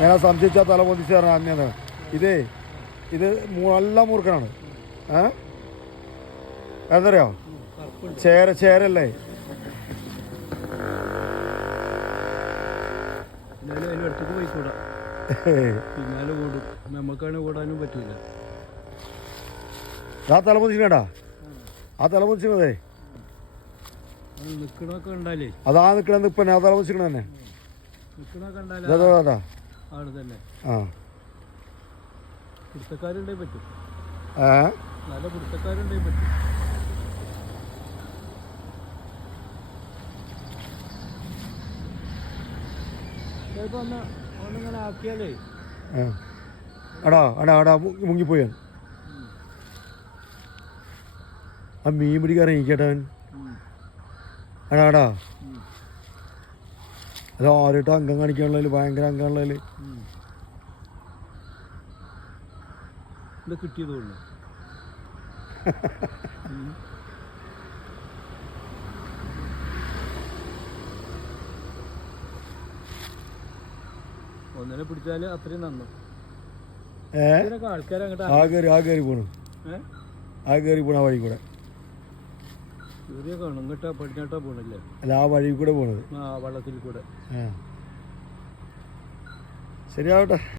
ഞാൻ സംശയിച്ച തല പൊതിച്ച് പറഞ്ഞ അന്യാണ് ഇത് നല്ല മൂർഖനാണ്. എന്തറിയോ ചേരല്ലേ ആ തല പൊതിച്ചിട്ടാ ആ തല പൊതിച്ചതേ അതാ നിക്കണ ഇപ്പൊ ആ തല പൊതിച്ചിക്കണ തന്നെ ആ പിടുത്തക്കാരുണ്ടേ പറ്റും. ഏ നല്ല പിടുത്തക്കാരുണ്ടേ പറ്റും. ചിലപ്പോ ഒന്നിങ്ങനെ ആക്കിയാലേ അടാ മുങ്ങിപ്പോയാൻ ആ മീൻ പിടിക്കാറ് എനിക്കേട്ടവൻ അടാ അത് ആരോട്ടോ അംഗം കാണിക്കാനുള്ളതിൽ ഭയങ്കര അംഗമുള്ളതിൽ കിട്ടിയതുള്ളൂ. ഒന്നിനെ പിടിച്ചാല് അത്രയും നന്നു. ആൾക്കാർ കയറി പോണു ആ വഴി കൂടെ കാണും. ഇങ്ങോട്ടാ പടിഞ്ഞാട്ടാ പോണില്ലേ? അല്ല ആ വഴി കൂടെ പോണത് ആ വള്ളത്തിൽ കൂടെ. ശരിയാവട്ടെ.